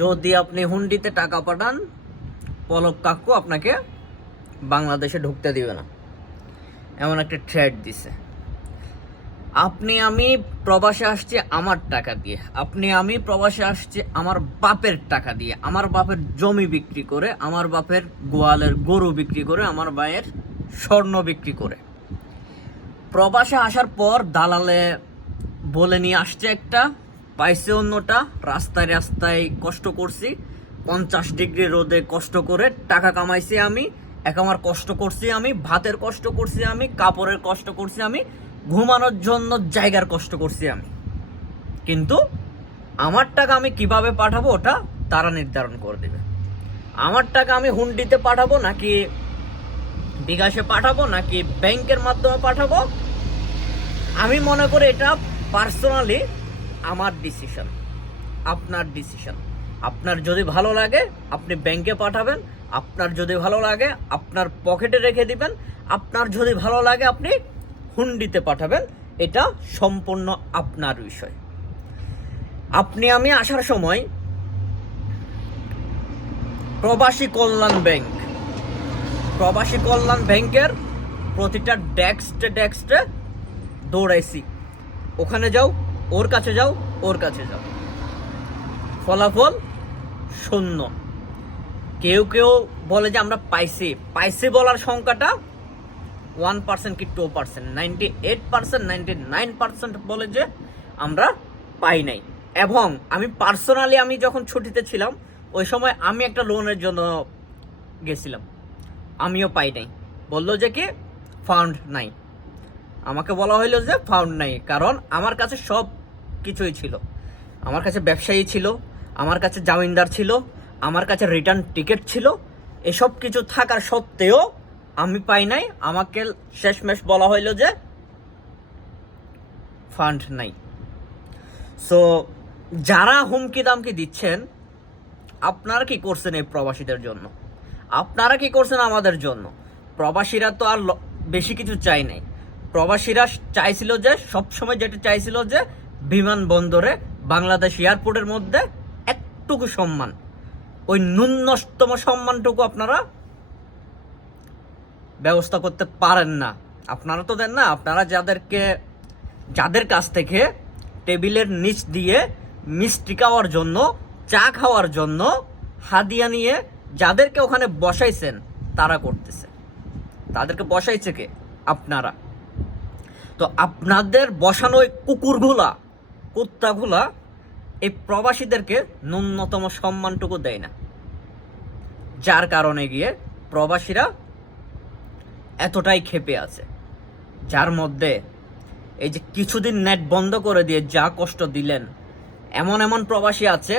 যদি আপনি হুন্ডিতে টাকা পাঠান, পলক কাকু আপনাকে বাংলাদেশে ঢুকতে দিবে না, এমন একটা থ্রেট দিছে। আপনি আমি প্রবাসে আসছি আমার টাকা দিয়ে, আমি প্রবাসে আসছি আমার বাপের টাকা দিয়ে, আমার বাপের জমি বিক্রি করে, আমার বাপের গোয়ালের গরু বিক্রি করে, আমার ভাইয়ের স্বর্ণ বিক্রি করে। প্রবাসে আসার পর দালালে বলে নিয়ে আসছে একটা, পাইছে অন্যটা। রাস্তায় রাস্তায় কষ্ট করছি, 50 ডিগ্রি রোদে কষ্ট করে টাকা কামাইছি আমি। আমার কষ্ট করছি আমি, ভাতের কষ্ট করছি আমি, কাপড়ের কষ্ট করছি আমি, ঘুমানোর জন্য জায়গার কষ্ট করছি আমি। কিন্তু আমার টাকা আমি কিভাবে পাঠাবো ওটা তারা নির্ধারণ করে দেবে। আমার টাকা আমি হুন্ডিতে পাঠাবো নাকি বিকাশে পাঠাবো নাকি ব্যাংকের মাধ্যমে পাঠাবো, আমি মনে করি এটা পার্সোনালি আমার ডিসিশন, আপনার ডিসিশন। আপনার যদি ভালো লাগে আপনি ব্যাংকে পাঠাবেন, আপনার যদি ভালো লাগে আপনার পকেটে রেখে দিবেন, আপনার যদি ভালো লাগে আপনি হুন্ডিতে পাঠাবেন। এটা সম্পূর্ণ আপনার বিষয়। আমি আসার সময় প্রবাসী কল্যাণ ব্যাংকের প্রতিটা ডেস্কে দৌড়াইছি, ওখানে যাও, ওর কাছে যাও, ওর কাছে যাও, ফলাফল শূন্য। কেউ কেউ বলে যে আমরা পাইছি বলার সংখ্যাটা 1% কি 2%, 98%, 99% বলে যে আমরা পাই নাই। এবং আমি পার্সোনালি আমি যখন ছুটিতে ছিলাম ওই সময় আমি একটা লোনের জন্য গেছিলাম, আমিও পাই নাই। বললো যে কি ফান্ড নাই, আমাকে বলা হইলো যে ফান্ড নাই, কারণ আমার কাছে সব কিছুই ছিল। আমার কাছে ব্যবসায়ী ছিল, আমার কাছে জামিনদার ছিল, আমার কাছে রিটার্ন টিকিট ছিল। এসব কিছু থাকার সত্ত্বেও আমি পাই নাই। আমাকে শেষমেশ বলা হইলো যে ফান্ড নাই। সো যারা হুমকি দামকি দিচ্ছেন, আপনারা কি করছেন এই প্রবাসীদের জন্য? আপনারা কি করছেন আমাদের জন্য? প্রবাসীরা তো আর বেশি কিছু চাই নাই। প্রবাসীরা চাইছিল যে, সবসময় যেটা চাইছিল যে বিমানবন্দরে বাংলাদেশ এয়ারপোর্টের মধ্যে একটুকু সম্মান, ওই ন্যূনতম সম্মানটুকু আপনারা ব্যবস্থা করতে পারেন না। আপনারা তো দেন না। আপনারা যাদের কাছ থেকে টেবিলের নিচ দিয়ে মিষ্টি খাওয়ার জন্য, চা খাওয়ার জন্য হাদিয়া নিয়ে যাদেরকে ওখানে বসাইছেন তারা করতেছে। তাদেরকে বসাইছে কে? আপনারা। তো আপনাদের বসানো ওই কুত্তাগুলা এই প্রবাসীদেরকে ন্যূনতম সম্মানটুকু দেয় না, যার কারণে গিয়ে প্রবাসীরা এতটাই ক্ষেপে আছে। যার মধ্যে এই যে কিছুদিন নেট বন্ধ করে দিয়ে যা কষ্ট দিলেন, এমন প্রবাসী আছে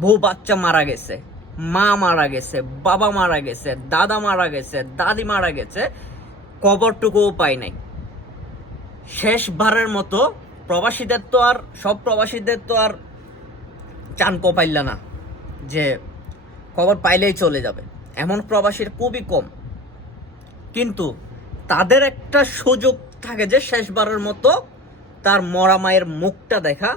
বউ বাচ্চা মারা গেছে, মা মারা গেছে, বাবা মারা গেছে, দাদা মারা গেছে, দাদি মারা গেছে, কবরটুকুও পাই নাই। শেষবারের মতো সব প্রবাসীদের তো আর চান কোপাইলা না যে খবর পাইলেই চলে যাবে, এমন প্রবাসীর খুবই কম। কিন্তু তাদের একটা সুযোগ থাকে যে শেষবারের মতো তার মরা মায়ের মুখটা দেখা,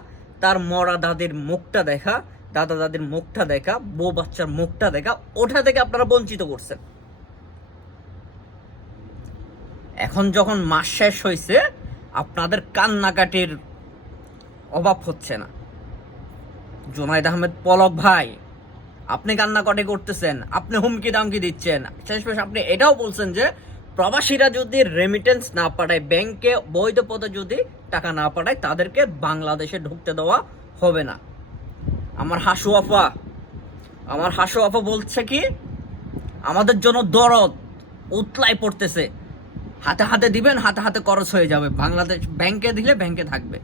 তার মরা দাদির মুখটা দেখা, দাদা দাদির মুখটা দেখা, বউ বাচ্চার মুখটা দেখা, ওটা থেকে আপনারা বঞ্চিত করছেন। এখন যখন মাস শেষ হয়েছে, আপনাদের কান্নাকাটির অভাব হচ্ছে না। জুনাইদ আহমেদ পলক ভাই, আপনি কান্নাকাটি করতেছেন, আপনি হুমকি দামকি দিচ্ছেন, শেষমেশ আপনি এটাও বলছেন যে প্রবাসীরা যদি রেমিটেন্স না পাঠায়, ব্যাংকে বৈধ পথে যদি টাকা না পাঠায়, তাদেরকে বাংলাদেশে ঢুকতে দেওয়া হবে না। আমার হাসু আফা বলছে কি, আমাদের জন্য দরদ উতলাই পড়তেছে, হাতে হাতে দিবেন, হাতে হাতে খরচ হয়ে যাবে। বাংলাদেশ ব্যাংকে দিলে ব্যাংকে থাকবে,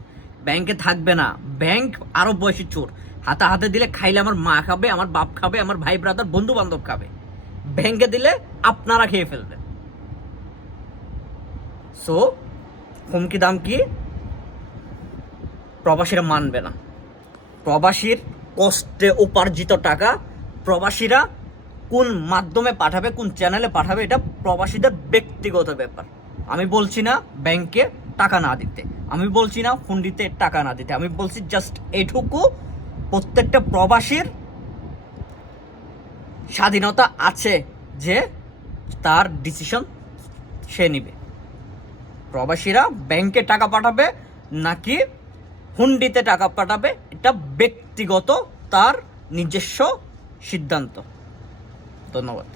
ব্যাংকে থাকবে না। ব্যাংক আরো বেশি চোর। হাতে হাতে দিলে খাইলে আমার মা খাবে, আমার বাপ খাবে, আমার ভাই ব্রাদার বন্ধু বান্ধব খাবে। ব্যাংকে দিলে আপনারা খেয়ে ফেলবেন। সো হুমকি দাম কি প্রবাসীরা মানবে না। প্রবাসীর কষ্টে উপার্জিত টাকা প্রবাসীরা কোন মাধ্যমে পাঠাবে, কোন চ্যানেলে পাঠাবে, এটা প্রবাসীদের ব্যক্তিগত ব্যাপার। আমি বলছি না ব্যাংকে টাকা না দিতে, আমি বলছি না হুন্ডিতে টাকা না দিতে, আমি বলছি জাস্ট এইটুকু, প্রত্যেকটা প্রবাসীর স্বাধীনতা আছে যে তার ডিসিশন সে নিবে। প্রবাসীরা ব্যাংকে টাকা পাঠাবে নাকি হুন্ডিতে টাকা পাঠাবে, এটা ব্যক্তিগত তার নিজস্ব সিদ্ধান্ত। ধন্যবাদ।